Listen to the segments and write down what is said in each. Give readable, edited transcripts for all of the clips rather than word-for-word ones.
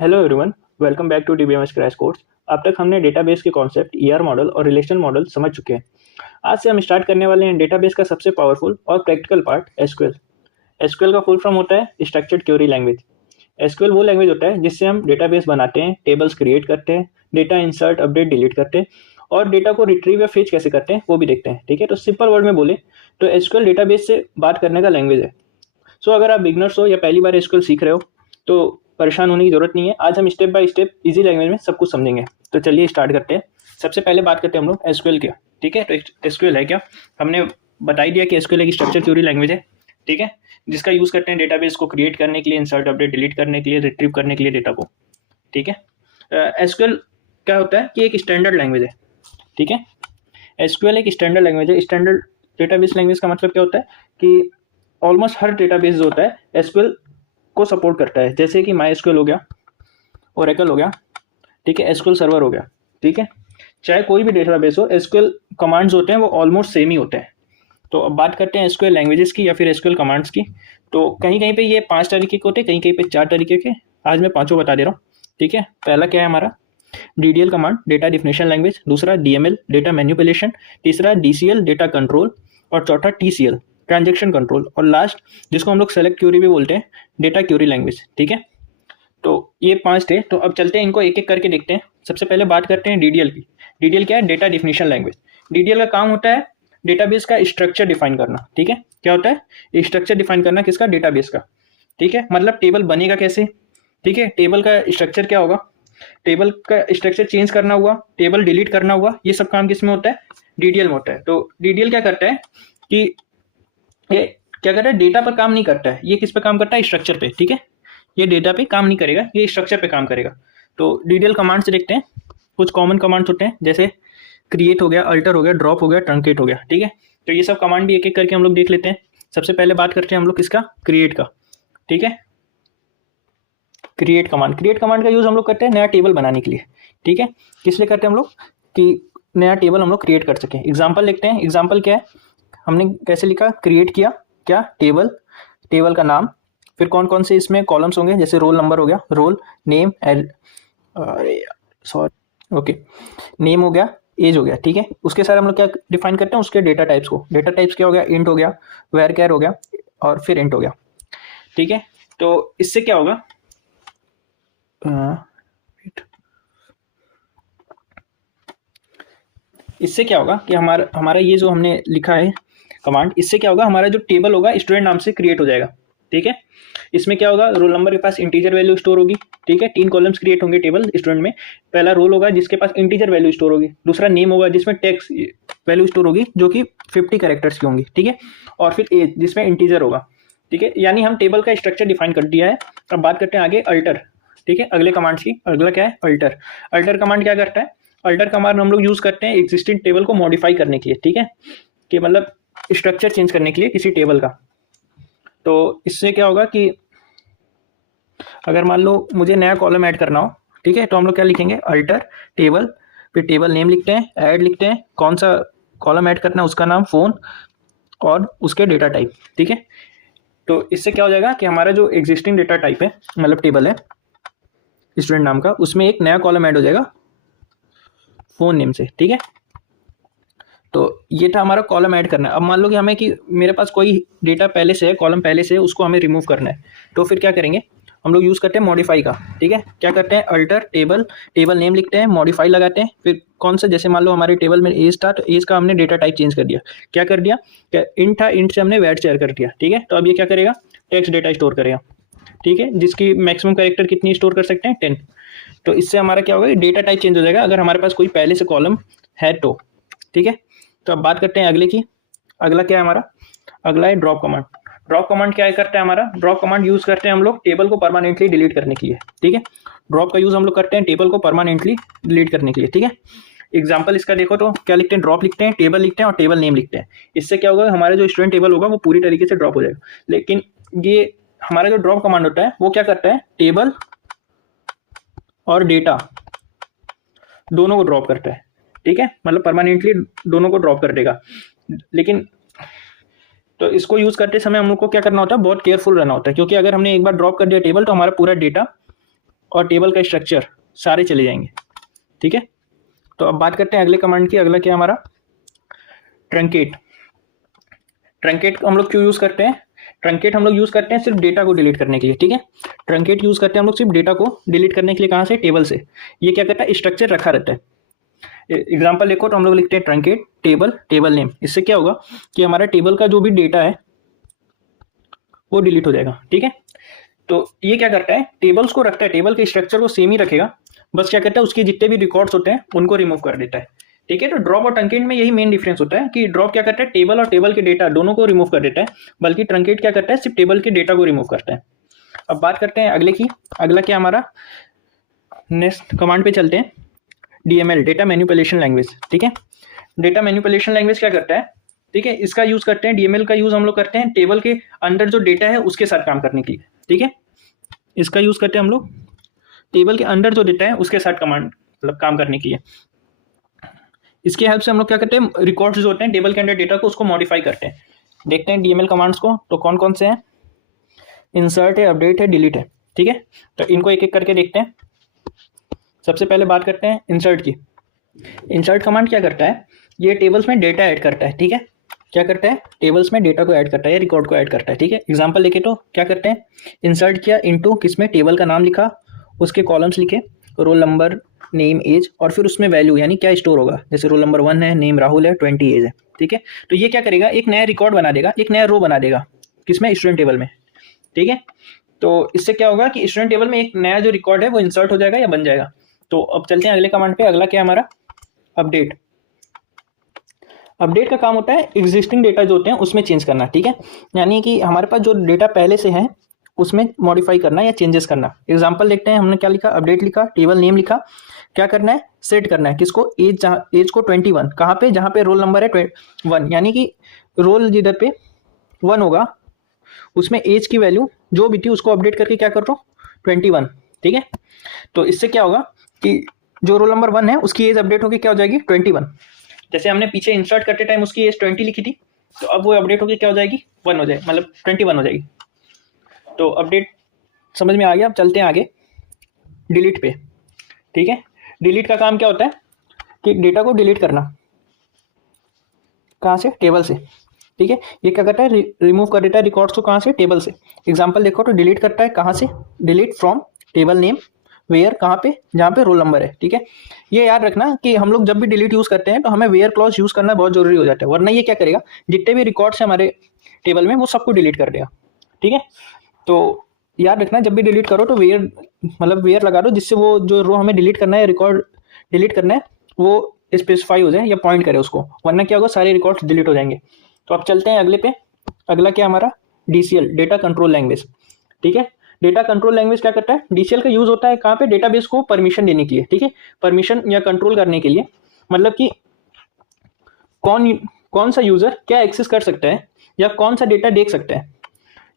Hello everyone, welcome back to DBMS crash course. अब तक हमने डेटाबेस के कॉन्सेप्ट, ईआर मॉडल और रिलेशनल मॉडल समझ चुके हैं। आज से हम स्टार्ट करने वाले हैं डेटाबेस का सबसे पावरफुल और प्रैक्टिकल पार्ट, एसक्यूएल। एसक्यूएल का फुल फॉर्म होता है स्ट्रक्चर्ड क्वेरी लैंग्वेज। एसक्यूएल वो लैंग्वेज होता है जिससे हम डेटाबेस बनाते हैं, टेबल्स क्रिएट करते हैं, डेटा इंसर्ट, अपडेट, डिलीट करते हैं और डेटा को रिट्रीव या फेच कैसे करते हैं वो भी देखते हैं। ठीक है, तो सिंपल वर्ड में बोले तो एसक्यूएल डेटाबेस से बात करने का लैंग्वेज है। सो अगर आप बिगनर्स हो या पहली बार एसक्यूएल सीख रहे हो तो परेशान होने की जरूरत नहीं है। आज हम step by step easy language में सब कुछ समझेंगे। तो चलिए स्टार्ट करते हैं। सबसे पहले बात करते हैं हम लोग एसक्यूएल क्या। ठीक है, तो एसक्यूएल है क्या, हमने बता ही दिया कि एसक्यूएल एक स्ट्रक्चर क्वेरी लैंग्वेज है। ठीक है, जिसका यूज करते हैं डेटाबेस को क्रिएट करने के लिए, इंसर्ट, अपडेट, डिलीट करने के लिए, रिट्रीव करने के लिए डेटा को। ठीक है, एसक्यूएल क्या होता है कि एक स्टैंडर्ड लैंग्वेज है। ठीक है, एसक्यूएल एक स्टैंडर्ड लैंग्वेज है। स्टैंडर्ड डेटाबेस लैंग्वेज का मतलब क्या होता है कि ऑलमोस्ट हर डेटाबेस जो होता है एसक्यूएल को सपोर्ट करता है। जैसे कि माई एसक्यूएल हो गया, ओरेकल हो गया, ठीक है, एसक्यूएल सर्वर हो गया। ठीक है, चाहे कोई भी डेटाबेस हो, एसक्यूएल कमांड्स होते हैं वो ऑलमोस्ट सेम ही होते हैं। तो अब बात करते हैं एसक्यूएल लैंग्वेजेस की या फिर एसक्यूएल कमांड्स की। तो कहीं कहीं पे ये 5 तरीके के होते हैं, कहीं कहीं पे 4 तरीके के। आज मैं पांचों बता दे रहा हूँ। ठीक है, पहला क्या है हमारा DDL command, data definition language. दूसरा डीएमएल, डेटा मैनिपुलेशन। तीसरा डीसीएल, डेटा कंट्रोल। और चौथा टीसीएल, ट्रांजेक्शन कंट्रोल। और लास्ट जिसको हम लोग सेलेक्ट क्यूरी भी बोलते हैं, डेटा क्यूरी लैंग्वेज। ठीक है, तो ये 5 थे। तो अब चलते हैं इनको एक एक करके देखते हैं। सबसे पहले बात करते हैं डीडीएल की। डीडीएल क्या है, डेटा डिफिनेशन लैंग्वेज। डीडीएल का काम होता है डेटाबेस का स्ट्रक्चर डिफाइन करना। ठीक है, क्या होता है स्ट्रक्चर डिफाइन करना, किसका, डेटाबेस का। ठीक है, मतलब टेबल बनेगा कैसे। ठीक है, टेबल का स्ट्रक्चर क्या होगा, टेबल का स्ट्रक्चर चेंज करना हुआ, टेबल डिलीट करना हुआ, ये सब काम किस में होता है, डीडीएल में होता है। तो डीडीएल क्या करता है कि ये क्या करता है, डेटा पर काम नहीं करता है, ये किस पे काम करता है, स्ट्रक्चर पे। ठीक है, ये डेटा पे काम नहीं करेगा, ये स्ट्रक्चर पे काम करेगा। तो डीडीएल कमांड से देखते हैं। कुछ कॉमन कमांड्स होते हैं, जैसे क्रिएट हो गया, अल्टर हो गया, ड्रॉप हो गया, ट्रंकेट हो गया। ठीक है, तो ये सब कमांड भी एक एक करके हम लोग देख लेते हैं। सबसे पहले बात करते हैं हम लोग किसका, क्रिएट का। ठीक है, क्रिएट कमांड, क्रिएट कमांड का यूज हम लोग करते हैं नया टेबल बनाने के लिए। ठीक है, किस लिए करते हैं हम लोग, कि नया टेबल हम लोग क्रिएट कर सकें। एग्जाम्पल लिखते हैं। एग्जाम्पल क्या है, हमने कैसे लिखा, क्रिएट किया क्या, टेबल, टेबल का नाम, फिर कौन कौन से इसमें कॉलम्स होंगे, जैसे रोल नंबर हो गया, roll name, sorry, okay, name हो गया, एज हो गया। ठीक है, उसके साथ हम लोग क्या डिफाइन करते हैं, उसके डेटा टाइप्स को। डेटा टाइप्स क्या हो गया, इंट हो गया, वेर कैर हो गया और फिर इंट हो गया। ठीक है, तो इससे क्या होगा, इससे क्या होगा कि हमारा हमारा ये जो हमने लिखा है कमांड, इससे क्या होगा, हमारा जो टेबल होगा स्टूडेंट नाम से क्रिएट हो जाएगा। ठीक है, इसमें क्या होगा, रोल नंबर के पास इंटीजर वैल्यू स्टोर होगी। ठीक है, 3 कॉलम्स क्रिएट होंगे टेबल स्टूडेंट में। पहला रोल होगा जिसके पास इंटीजर वैल्यू स्टोर होगी, दूसरा नेम होगा जिसमें टेक्स्ट वैल्यू स्टोर होगी जो कि 50 कैरेक्टर्स की होंगी। ठीक है, और फिर एज जिसमें इंटीजर होगा। ठीक है, यानी हम टेबल का स्ट्रक्चर डिफाइन कर दिया है। अब बात करते हैं आगे अल्टर। ठीक है, अगले कमांड की, अगला क्या है, अल्टर। अल्टर कमांड क्या करता है, अल्टर कमांड हम लोग यूज करते हैं एग्जिस्टिंग टेबल को मॉडिफाई करने के लिए। ठीक है, कि मतलब स्ट्रक्चर चेंज करने के लिए किसी टेबल का। तो इससे क्या होगा कि अगर मान लो मुझे नया कॉलम ऐड करना हो, ठीक है, तो हम लोग क्या लिखेंगे, अल्टर टेबल, फिर टेबल नेम लिखते हैं, ऐड लिखते हैं, कौन सा कॉलम ऐड करना है उसका नाम, फोन और उसके डेटा टाइप। ठीक है, तो इससे क्या हो जाएगा कि हमारा जो एग्जिस्टिंग डेटा टाइप है, मतलब टेबल है स्टूडेंट नाम का, उसमें एक नया कॉलम ऐड हो जाएगा फोन नेम से। ठीक है, तो ये था हमारा कॉलम ऐड करना है। अब मान लो कि हमें कि मेरे पास कोई डेटा पहले से है, कॉलम पहले से है, उसको हमें रिमूव करना है। तो फिर क्या करेंगे, हम लोग यूज़ करते हैं मॉडिफाई का। ठीक है, क्या करते हैं, अल्टर टेबल, टेबल नेम लिखते हैं, मॉडिफाई लगाते हैं, फिर कौन सा, जैसे मान लो हमारे टेबल में एज था, तो एज का हमने डेटा टाइप चेंज कर दिया। क्या कर दिया, क्या इंट था, इंट से हमने वैट शेयर कर दिया। ठीक है, तो अब ये क्या करेगा, टेक्स्ट डेटा स्टोर करेगा। ठीक है, जिसकी मैक्सिमम कैरेक्टर कितनी स्टोर कर सकते हैं, 10। तो इससे हमारा क्या होगा, डेटा टाइप चेंज हो जाएगा अगर हमारे पास कोई पहले से कॉलम है तो। ठीक है, तो अब बात करते हैं अगले की। अगला क्या है हमारा, अगला है ड्रॉप कमांड। ड्रॉप कमांड क्या करता है हमारा, ड्रॉप कमांड यूज करते हैं हम लोग टेबल को परमानेंटली डिलीट करने के लिए। ठीक है, ड्रॉप का यूज हम लोग करते हैं टेबल को परमानेंटली डिलीट करने के लिए। ठीक है, एग्जाम्पल इसका देखो तो क्या लिखते हैं, ड्रॉप लिखते हैं, टेबल लिखते हैं और टेबल नेम लिखते हैं। इससे क्या होगा, हमारा जो स्टूडेंट टेबल होगा वो पूरी तरीके से ड्रॉप हो जाएगा। लेकिन ये हमारा जो ड्रॉप कमांड होता है वो क्या करता है, टेबल और डेटा दोनों को ड्रॉप करता है। ठीक है, मतलब परमानेंटली दोनों को ड्रॉप कर देगा। लेकिन तो इसको यूज करते समय हम लोग को क्या करना होता है, बहुत केयरफुल रहना होता है, क्योंकि अगर हमने एक बार ड्रॉप कर दिया टेबल तो हमारा पूरा डेटा और टेबल का स्ट्रक्चर सारे चले जाएंगे। ठीक है, तो अब बात करते हैं अगले कमांड की। अगला क्या हमारा ट्रंकेट। ट्रंकेट हम लोग क्यों यूज़ करते हैं? ट्रंकेट हम लोग यूज़ करते हैं सिर्फ डेटा को डिलीट करने के लिए। ठीक है, ट्रंकेट यूज़ करते हैं हम लोग सिर्फ डेटा को डिलीट करने के लिए। कहाँ से? टेबल से। ये क्या करता है? स्ट्रक्चर रखा रहता है। एग्जाम्पल देखो तो हम लोग लिखते हैं ट्रंकेट टेबल, टेबल नेम। इससे क्या होगा कि हमारा टेबल का जो भी डेटा है वो डिलीट हो जाएगा। ठीक है, तो ये क्या करता है? टेबल्स को रखता है, टेबल के स्ट्रक्चर को सेम ही रखेगा, बस क्या करता है उसके जितने भी रिकॉर्ड्स होते हैं उनको रिमूव कर देता है। ठीक है, तो ड्रॉप और ट्रंकेट में यही मेन डिफरेंस होता है कि ड्रॉप क्या करता है? टेबल और टेबल के डेटा दोनों को रिमूव कर देता है, बल्कि ट्रंकेट क्या करता है? सिर्फ टेबल के डेटा को रिमूव करता है। अब बात करते हैं अगले की। अगला क्या हमारा नेक्स्ट कमांड पे चलते हैं, DML, डेटा मैनिपुलेशन लैंग्वेज। ठीक है, डेटा मैनिपुलेशन लैंग्वेज क्या करता है? ठीक है, इसका यूज करते हैं, DML का यूज हम लोग करते हैं टेबल के अंदर जो डेटा है उसके साथ काम करने के लिए। ठीक है, इसका यूज करते हैं हम लोग टेबल के अंदर जो डेटा है उसके साथ कमांड मतलब काम करने के लिए। इसकी हेल्प से हम लोग क्या करते हैं? रिकॉर्ड्स जो होते हैं टेबल के अंदर डेटा को, उसको मॉडिफाई करते हैं। देखते हैं DML कमांड्स को, तो कौन कौन से हैं? इंसर्ट है, अपडेट है, डिलीट है। ठीक है, तो इनको एक एक करके देखते हैं। सबसे पहले बात करते हैं इंसर्ट की। इंसर्ट कमांड क्या करता है? ये टेबल्स में डेटा ऐड करता है। ठीक है, क्या करता है? टेबल्स में डेटा को ऐड करता है या रिकॉर्ड को ऐड करता है। ठीक है, एग्जांपल लेके तो क्या करते हैं? इंसर्ट किया इनटू, किसमें? टेबल का नाम लिखा, उसके कॉलम्स लिखे, रोल नंबर, नेम, एज, और फिर उसमें वैल्यू यानी क्या स्टोर होगा। जैसे रोल नंबर 1 है, नेम राहुल है, 20 एज है। ठीक है, तो ये क्या करेगा? एक नया रिकॉर्ड बना देगा, एक नया रो बना देगा, किसमें? स्टूडेंट टेबल में। ठीक है, तो इससे क्या होगा कि स्टूडेंट टेबल में एक नया जो रिकॉर्ड है वो इंसर्ट हो जाएगा या बन जाएगा। तो अब चलते हैं अगले कमांड पे। अगला क्या हमारा? अपडेट। अपडेट का काम होता है एग्जिस्टिंग डेटा जो होते हैं उसमें चेंज करना। ठीक है, यानी कि हमारे पास जो डेटा पहले से है उसमें मॉडिफाई करना या चेंजेस करना। एग्जांपल देखते हैं, हमने क्या लिखा? अपडेट लिखा, टेबल नेम लिखा, क्या करना है? सेट करना है किसको? एज, एज को 21, कहाँ पे? जहाँ पे रोल नंबर है 1, यानी कि रोल जिधर पे 1 होगा उसमें एज की वैल्यू जो भी थी उसको अपडेट करके क्या कर रहा हूँ? 21। ठीक है, तो इससे क्या होगा कि जो रोल नंबर 1 है उसकी एज अपडेट होकर क्या हो जाएगी? 21। जैसे हमने पीछे इंसर्ट करते टाइम उसकी एज 20 लिखी थी, तो अब वो अपडेट होकर क्या हो जाएगी? 1 हो जाएगी, मतलब 21 हो जाएगी। तो अपडेट समझ में आ गया। अब चलते हैं आगे डिलीट पे। ठीक है, डिलीट का काम क्या होता है? कि डेटा को डिलीट करना। कहाँ से? टेबल से। ठीक है, ये क्या करता है? रिमूव कर देता है रिकॉर्ड्स को। कहाँ से? टेबल से। एग्जांपल देखो तो डिलीट करता है कहाँ से? Delete from table name, where, कहाँ पे? जहाँ पे रोल नंबर है। ठीक है, ये याद रखना कि हम लोग जब भी डिलीट यूज़ करते हैं तो हमें वेयर क्लॉज यूज़ करना बहुत जरूरी हो जाता है, वरना ये क्या करेगा? जितने भी रिकॉर्ड्स हैं हमारे टेबल में वो सबको डिलीट कर देगा। ठीक है, तो याद रखना जब भी डिलीट करो तो वेयर मतलब वेयर लगा दो, जिससे वो जो रो हमें डिलीट करना है, रिकॉर्ड डिलीट करना है, वो स्पेसिफाई हो जाए या पॉइंट करे उसको, वरना क्या होगा? सारे रिकॉर्ड्स डिलीट हो जाएंगे। तो अब चलते हैं अगले पे। अगला क्या हमारा? DCL, data control language. ठीक है, डेटा कंट्रोल लैंग्वेज क्या करता है? DCL का यूज होता है कहाँ पे? डेटाबेस को परमिशन देने के लिए। ठीक है, परमिशन या कंट्रोल करने के लिए, मतलब कि कौन कौन सा यूजर क्या एक्सेस कर सकता है या कौन सा डेटा देख सकता है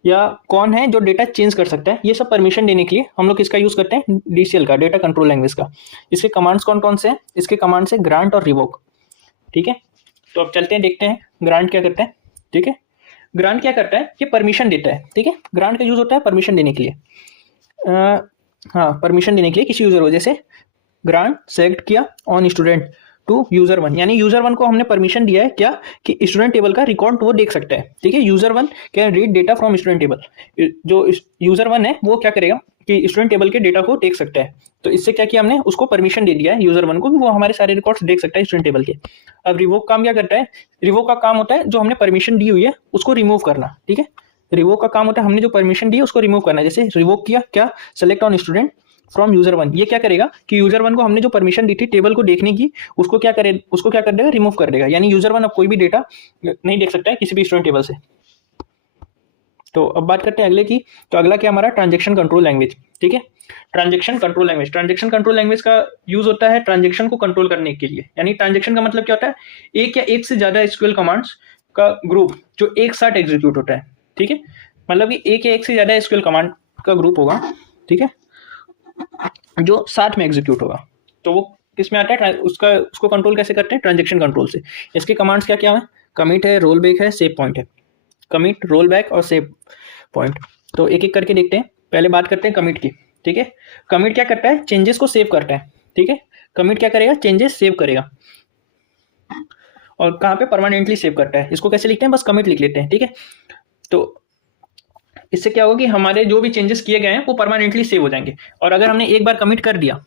या कौन है जो डेटा चेंज कर सकता है, ये सब परमिशन देने के लिए हम लोग किसका यूज करते हैं? DCL का, डेटा कंट्रोल लैंग्वेज का। इसके कमांड्स कौन कौन से हैं? इसके कमांड्स है ग्रांट और रिवोक। ठीक है, तो अब चलते हैं देखते हैं ग्रांट क्या करता है। ठीक है, ग्रांट क्या करता है? ये परमिशन देता है। ठीक है, ग्रांट का यूज होता है परमिशन देने के लिए। हाँ, परमिशन देने के लिए किसी यूजर को, जैसे ग्रांट सेलेक्ट किया ऑन स्टूडेंट टू यूजर 1, यानी यूजर 1 को हमने परमिशन दिया है क्या? कि स्टूडेंट टेबल का रिकॉर्ड वो देख सकता है। ठीक है, user 1 can read data from student table. जो यूजर 1 है वो क्या करेगा कि स्टूडेंट टेबल के डेटा को देख सकता है। तो इससे क्या किया हमने? उसको परमिशन दे दिया है यूजर 1 को कि वो हमारे सारे रिकॉर्ड्स देख सकता है स्टूडेंट टेबल के। अब रिवोक काम क्या करता है? रिवोक का काम होता है जो हमने परमिशन दी हुई है उसको रिमूव करना। ठीक है, रिवोक का काम होता है हमने जो परमिशन दी है उसको रिमूव करना। जैसे रिवोक किया क्या? Select on student from user 1, ये क्या करेगा कि यूजर 1 को हमने जो परमिशन दी थी टेबल को देखने की, उसको क्या कर देगा? रिमूव कर देगा, यानी यूजर 1 अब कोई भी डेटा नहीं देख सकता है किसी भी स्टूडेंट टेबल से। तो अब बात करते हैं अगले की। तो अगला क्या हमारा? Transaction control language. ठीक है, transaction control language. Transaction control language का यूज होता है ट्रांजेक्शन को कंट्रोल करने के लिए। यानी ट्रांजेक्शन का मतलब क्या होता है? एक या एक से ज्यादा SQL कमांड्स का ग्रुप जो एक साथ एग्जीक्यूट होता है। ठीक है, मतलब कि एक या एक से ज्यादा SQL कमांड का ग्रुप होगा। ठीक है, जो साथ में एग्जीक्यूट होगा, तो वो किसमें आता है? उसको कंट्रोल कैसे करते हैं? ट्रांजेक्शन कंट्रोल से। इसके कमांड्स क्या क्या है? कमिट है, रोल बैक है, सेव पॉइंट है। कमिट, रोल बैक और सेव पॉइंट। तो एक एक करके देखते हैं। पहले बात करते हैं कमिट की। ठीक है। कमिट क्या करता है, चेंजेस को सेव करता है, ठीक है। कमिट क्या करेगा, चेंजेस सेव करेगा, और कहाँ पे, परमानेंटली सेव करता है। इसको कैसे लिखते हैं, बस कमिट लिख लेते हैं, ठीक है। तो इससे क्या होगा कि हमारे जो भी चेंजेस किए गए हैं वो परमानेंटली सेव हो जाएंगे। और अगर हमने एक बार कमिट कर दिया,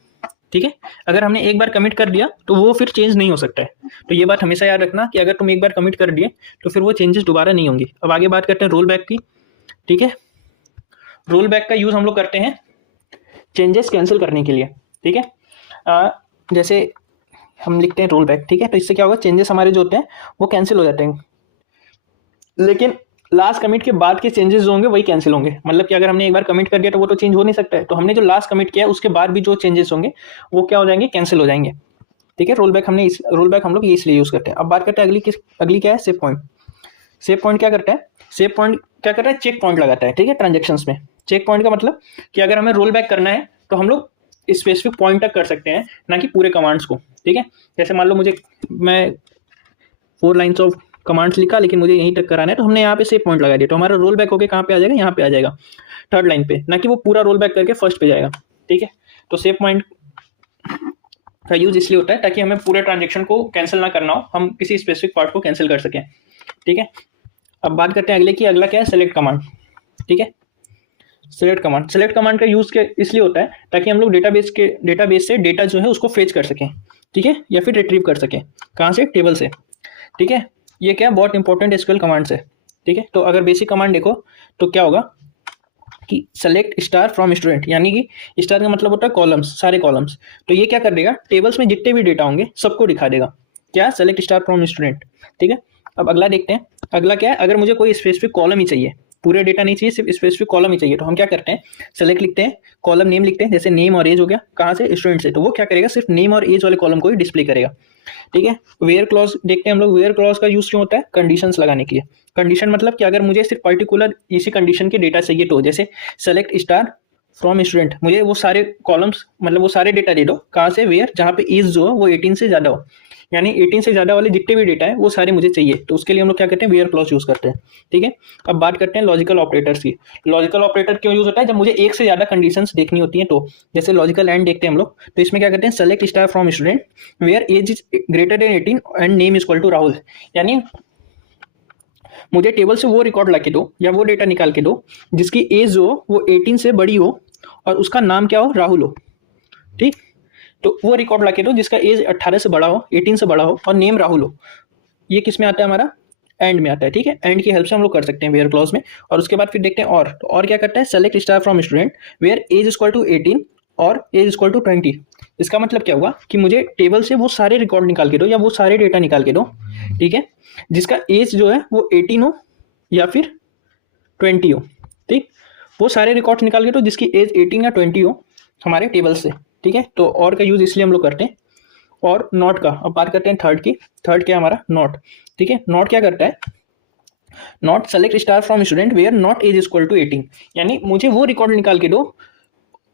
ठीक है, अगर हमने एक बार कमिट कर दिया तो वो फिर चेंज नहीं हो सकता है। तो ये बात हमेशा याद रखना कि अगर तुम एक बार कमिट कर दिए तो फिर वो चेंजेस दोबारा नहीं होंगी। अब आगे बात करते हैं रोल बैक की, ठीक है। रोल बैक का यूज हम लोग करते हैं चेंजेस कैंसिल करने के लिए, ठीक है। जैसे हम लिखते हैं रोल बैक, ठीक है। तो इससे क्या होगा, चेंजेस हमारे जो होते हैं वो कैंसिल हो जाते हैं, लेकिन लास्ट कमिट के बाद के चेंजेस जो होंगे वही कैंसिल होंगे। मतलब कि अगर हमने एक बार कमिट कर दिया तो वो तो चेंज हो नहीं सकता है, तो हमने जो लास्ट कमिट किया है उसके बाद भी जो चेंजेस होंगे वो क्या हो जाएंगे, कैंसिल हो जाएंगे, ठीक है। रोल बैक हम लोग ये इसलिए यूज करते हैं। अब बात करते हैं अगली क्या है, सेव पॉइंट। सेव पॉइंट क्या करता है, सेव पॉइंट क्या करता है, चेक पॉइंट लगाता है, ठीक है, ट्रांजेक्शन्स में। चेक पॉइंट का मतलब कि अगर हमें रोल बैक करना है तो हम लोग स्पेसिफिक पॉइंट तक कर सकते हैं, ना कि पूरे कमांड्स को, ठीक है। जैसे मान लो मैं 4 लाइन्स ऑफ कमांड्स लिखा लेकिन मुझे यहीं तक कराना है, तो हमने यहाँ पे सेव पॉइंट लगा दिया, तो हमारा रोल बैक होकर कहाँ पे आ जाएगा, यहाँ पे आ जाएगा, थर्ड लाइन पे, ना कि वो पूरा रोल बैक करके फर्स्ट पे जाएगा, ठीक है। तो सेव पॉइंट का यूज इसलिए होता है ताकि हमें पूरे ट्रांजेक्शन को कैंसिल ना करना हो, हम किसी स्पेसिफिक पार्ट को कैंसिल कर सकें, ठीक है। अब बात करते हैं अगले की, अगला क्या है, सेलेक्ट कमांड, ठीक है। सेलेक्ट कमांड का यूज इसलिए होता है ताकि हम लोग डेटाबेस से डेटा जो है उसको फेच कर सकें, ठीक है, या फिर रिट्रीव कर सकें, कहाँ से, टेबल से, ठीक है। ये क्या बहुत इंपॉर्टेंट एसक्यूएल कमांड्स है, ठीक है। तो अगर बेसिक कमांड देखो तो क्या होगा कि सेलेक्ट स्टार फ्रॉम स्टूडेंट, यानी कि स्टार का मतलब होता है कॉलम्स, सारे कॉलम्स। तो ये क्या कर देगा, टेबल्स में जितने भी डेटा होंगे सबको दिखा देगा, क्या, सेलेक्ट स्टार फ्रॉम स्टूडेंट, ठीक है। अब अगला देखते हैं, अगला क्या है, अगर मुझे कोई स्पेसिफिक कॉलम ही चाहिए, पूरे डेटा नहीं चाहिए, सिर्फ स्पेसिफिक कॉलम ही चाहिए, तो हम क्या करते हैं, सेलेक्ट लिखते हैं, कॉलम नेम लिखते हैं, जैसे नेम और एज हो गया, कहाँ से, स्टूडेंट से, तो वो क्या करेगा, सिर्फ नेम और एज वाले कॉलम को ही डिस्प्ले करेगा, ठीक है। वेयर क्लॉज देखते हैं हम लोग, वेयर क्लॉज का यूज क्यों होता है, कंडीशंस लगाने के लिए। कंडीशन मतलब कि अगर मुझे सिर्फ पर्टिकुलर इसी कंडीशन के डेटा चाहिए, तो जैसे सेलेक्ट स्टार फ्रॉम स्टूडेंट, मुझे वो सारे कॉलम्स मतलब वो सारे डेटा दे दो, कहाँ से, वेयर, जहाँ पे एज जो है वो 18 से ज़्यादा हो, यानी 18 से ज़्यादा वाले जितने भी डेटा है वो सारे मुझे चाहिए, तो उसके लिए हम लोग क्या करते हैं, वेयर क्लॉज यूज़ करते हैं, ठीक है। अब बात करते हैं लॉजिकल ऑपरेटर्स की। लॉजिकल ऑपरेटर क्यों यूज़ होता है, जब मुझे एक से ज़्यादा कंडीशंस देखनी होती हैं, तो जैसे लॉजिकल एंड देखते हैं हम लोग, तो इसमें क्या करते हैं, select star from student where age is greater than 18 and name is equal to Rahul, यानी मुझे टेबल से वो रिकॉर्ड ला के दो या वो डेटा निकाल के दो जिसकी एज जो वो 18 से बड़ी हो और उसका नाम क्या हो, राहुल हो, ठीक। तो वो रिकॉर्ड ला के दो जिसका एज 18 से बड़ा हो, 18 से बड़ा हो और नेम राहुल हो। ये किस में आता है, हमारा एंड में आता है, ठीक है। एंड की हेल्प से हम लोग कर सकते हैं वेयर क्लॉज में। और उसके बाद फिर देखते हैं और, तो और क्या करता है, select star from student where age equal to 18 और एज इक्वल टू 20। इसका मतलब क्या हुआ कि मुझे टेबल से वो सारे रिकॉर्ड निकाल के दो या वो सारे डेटा निकाल के दो, ठीक है, जिसका एज जो है वो 18 हो या फिर 20 हो, ठीक। वो सारे रिकॉर्ड्स निकाल के दो जिसकी एज 18 या 20 हो हमारे टेबल से, ठीक है। तो और का यूज इसलिए हम लोग करते हैं। और नॉट का अब बात करते हैं थर्ड की। थर्ड क्या है हमारा, नॉट, ठीक है। नॉट क्या करता है, not select star from student where not age equal to 18, यानी मुझे वो रिकॉर्ड निकाल के दो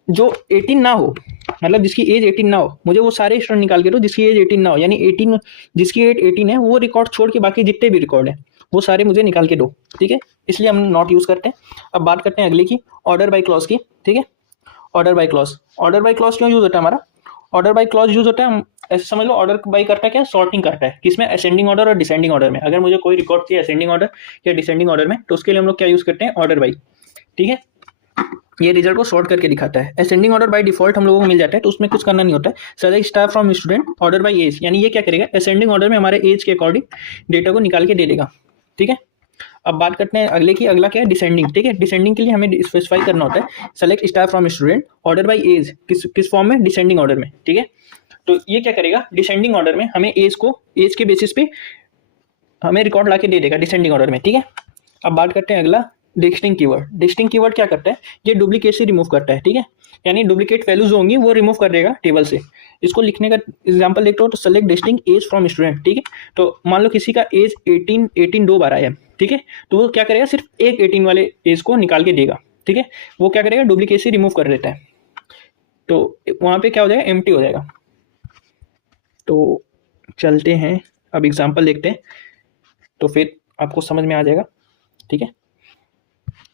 जो 18 ना हो, मतलब जिसकी एज 18 ना हो, मुझे वो सारे स्टूडेंट निकाल के दो जिसकी एज 18 ना हो, यानी 18 जिसकी एज 18 है वो रिकॉर्ड छोड़ के बाकी जितने भी रिकॉर्ड है वो सारे मुझे निकाल के दो, ठीक है। इसलिए हम नॉट यूज करते हैं। अब बात करते हैं अगले की, ऑर्डर बाय क्लॉज की, ठीक है। Order by clause, order by clause क्यों यूज होता है हमारा, ऑर्डर बाय क्लॉज यूज होता है, हम ऐसे समझ लो ऑर्डर बाय करता है क्या, सॉर्टिंग करता है, किसमें, असेंडिंग ऑर्डर और डिसेंडिंग ऑर्डर में। अगर मुझे कोई रिकॉर्ड चाहिए असेंडिंग ऑर्डर या डिसेंडिंग ऑर्डर में, तो उसके लिए हम लोग क्या यूज करते हैं, ऑर्डर बाय, ठीक है। ये रिजल्ट को सॉर्ट करके दिखाता है। असेंडिंग ऑर्डर बाय डिफॉल्ट हम लोगों को मिल जाता है, तो उसमें कुछ करना नहीं होता है। Select star from student order by age, यानी ये क्या करेगा, असेंडिंग ऑर्डर में हमारे एज के अकॉर्डिंग डेटा को निकाल के दे देगा, ठीक है। अब बात करते हैं अगले की, अगला क्या है, डिसेंडिंग, ठीक है। डिसेंडिंग के लिए हमें स्पेसिफाई करना होता है, select star from student order by age, किस फॉर्म में, डिसेंडिंग ऑर्डर में, ठीक है। तो ये क्या करेगा, डिसेंडिंग ऑर्डर में हमें एज के बेसिस पे हमें रिकॉर्ड ला के दे देगा डिसेंडिंग ऑर्डर में, ठीक है। अब बात करते हैं अगला, डिस्टिंक्ट कीवर्ड। डिस्टिंक्ट कीवर्ड क्या करता है, ये डुप्लीकेट से रिमूव करता है, ठीक है, यानी डुप्लीकेट वैल्यूज होंगी वो रिमूव कर देगा टेबल से। इसको लिखने का एग्जांपल देखते हो तो select distinct age from student, ठीक है। तो मान लो किसी का एज 18 दो बार आया है, ठीक है, तो वो क्या करेगा, सिर्फ एक 18 वाले एज को निकाल के देगा, ठीक है। वो क्या करेगा, डुप्लीकेट से रिमूव कर देता है, तो वहाँ पे क्या हो जाएगा, एम्प्टी हो जाएगा। तो चलते हैं, अब एग्जाम्पल देखते हैं तो फिर आपको समझ में आ जाएगा, ठीक है।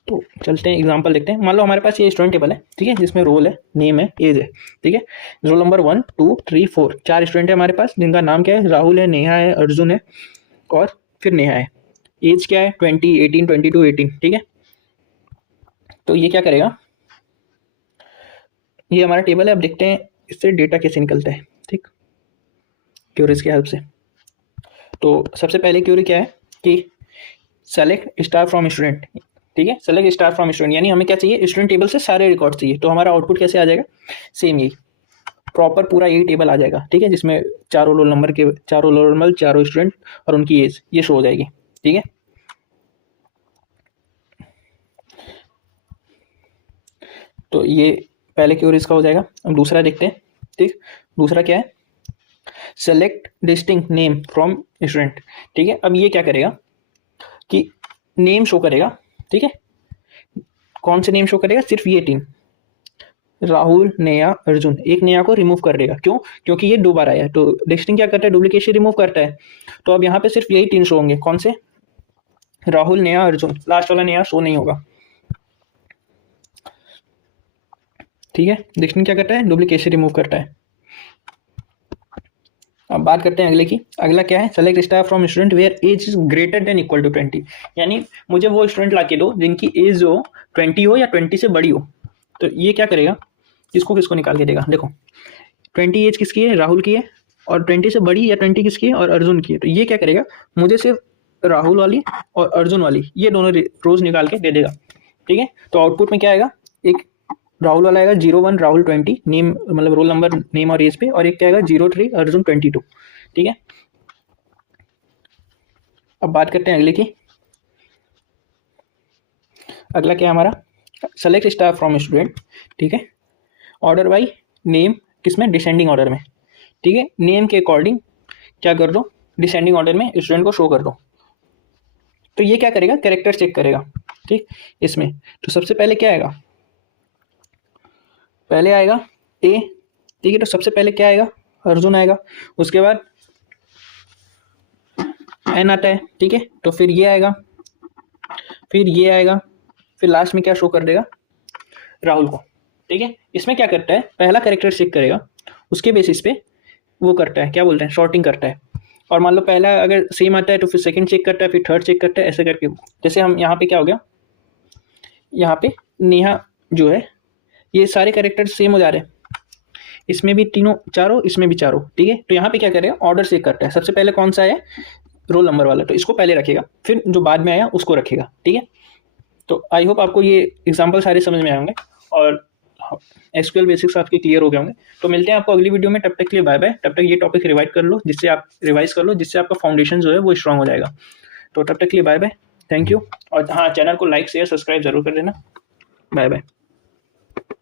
तो चलते हैं एग्जांपल देखते हैं। मान लो हमारे पास ये स्टूडेंट टेबल है, ठीक है, जिसमें रोल है, नेम है, एज है, ठीक है। रोल नंबर 1 2 3 4 4 स्टूडेंट है हमारे पास, जिनका नाम क्या है, राहुल है, नेहा है, अर्जुन है और फिर नेहा है। एज क्या है, 20 18 22 18, ठीक है। तो ये क्या करेगा, ये हमारा टेबल है। अब देखते हैं इससे डेटा कैसे निकलता है, ठीक, क्यूरीज की हेल्प से। तो सबसे पहले क्यूरी क्या है कि सेलेक्ट स्टार फ्रॉम स्टूडेंट, ठीक है, सेलेक्ट स्टार फ्रॉम स्टूडेंट, यानी हमें क्या चाहिए, स्टूडेंट टेबल से सारे रिकॉर्ड चाहिए। तो हमारा आउटपुट कैसे आ जाएगा, सेम यही प्रॉपर पूरा यही टेबल आ जाएगा, ठीक है, जिसमें चारों रोल नंबर के, चारों रोल नंबर, चारों स्टूडेंट और उनकी एज ये शो हो जाएगी, ठीक है। तो ये पहले क्यूरी इसका हो जाएगा। अब दूसरा देखते हैं, ठीक। दूसरा क्या है, select distinct name from student, ठीक है। अब ये क्या करेगा कि नेम शो करेगा, ठीक है। कौन से नेम शो करेगा, सिर्फ ये 3, राहुल, नेहा, अर्जुन। एक नेहा को रिमूव कर देगा, क्यों, क्योंकि ये 2 बार आया है। तो डिस्टिंग क्या करता है, डुप्लीकेशन रिमूव करता है। तो अब यहाँ पे सिर्फ यही 3 शो होंगे, कौन से, राहुल, नेहा, अर्जुन। लास्ट वाला नेहा शो नहीं होगा, ठीक है। डिस्टिंग क्या करता है, डुप्लीकेशन रिमूव करता है। अब बात करते हैं अगले की। अगला क्या है, select star from student where age is greater than equal to 20, यानी मुझे वो स्टूडेंट ला के दो जिनकी एज जो 20 हो या 20 से बड़ी हो। तो ये क्या करेगा, किसको किसको निकाल के देगा, देखो 20 एज किसकी है, राहुल की है, और 20 से बड़ी या 20 किसकी है, और अर्जुन की है। तो ये क्या करेगा, मुझे सिर्फ राहुल वाली और अर्जुन वाली ये दोनों रोज निकाल के दे देगा, ठीक है। तो आउटपुट में क्या आएगा, एक राहुल वाला आएगा 01 राहुल 20 नेम, मतलब रोल नंबर, नेम और एज पे, और एक क्या आएगा 03 अर्जुन 22, ठीक है। अब बात करते हैं अगले की। अगला क्या है हमारा, सेलेक्ट स्टार फ्रॉम स्टूडेंट, ठीक है, ऑर्डर बाई नेम, किसमें, डिसेंडिंग ऑर्डर में, ठीक है। नेम के अकॉर्डिंग क्या कर दो, डिसेंडिंग ऑर्डर में स्टूडेंट को शो कर दो। तो ये क्या करेगा, कैरेक्टर चेक करेगा, ठीक। इसमें तो सबसे पहले क्या आएगा, पहले आएगा ए, ठीक है। तो सबसे पहले क्या आएगा, अर्जुन आएगा, उसके बाद एन आता है, ठीक है। तो फिर ये आएगा, फिर ये आएगा, फिर लास्ट में क्या शो कर देगा, राहुल को, ठीक है। इसमें क्या करता है, पहला कैरेक्टर चेक करेगा, उसके बेसिस पे वो करता है, क्या बोलते हैं, शॉर्टिंग करता है। और मान लो पहला अगर सेम आता है तो फिर सेकंड चेक करता है, फिर थर्ड चेक करता है, ऐसे करके। जैसे हम यहाँ पे क्या हो गया, यहाँ पे नेहा जो है, ये सारे कैरेक्टर सेम हो जा रहे हैं, इसमें भी तीनों चारों, इसमें भी चारों, ठीक है। तो यहाँ पे क्या करेगा, ऑर्डर चेक करता है, सबसे पहले कौन सा है, रोल नंबर वाला, तो इसको पहले रखेगा, फिर जो बाद में आया उसको रखेगा, ठीक है। तो आई होप आपको ये एग्जाम्पल सारे समझ में आए होंगे और एसक्यूएल बेसिक्स आपके क्लियर हो गए होंगे। तो मिलते हैं आपको अगली वीडियो में, तब तक के लिए बाय बाय। तब तक ये टॉपिक रिवाइज कर लो, जिससे आपका फाउंडेशन जो है वो स्ट्रांग हो जाएगा। तो तब तक के लिए बाय बाय, थैंक यू। और हाँ, चैनल को लाइक शेयर सब्सक्राइब जरूर कर देना। Bye bye.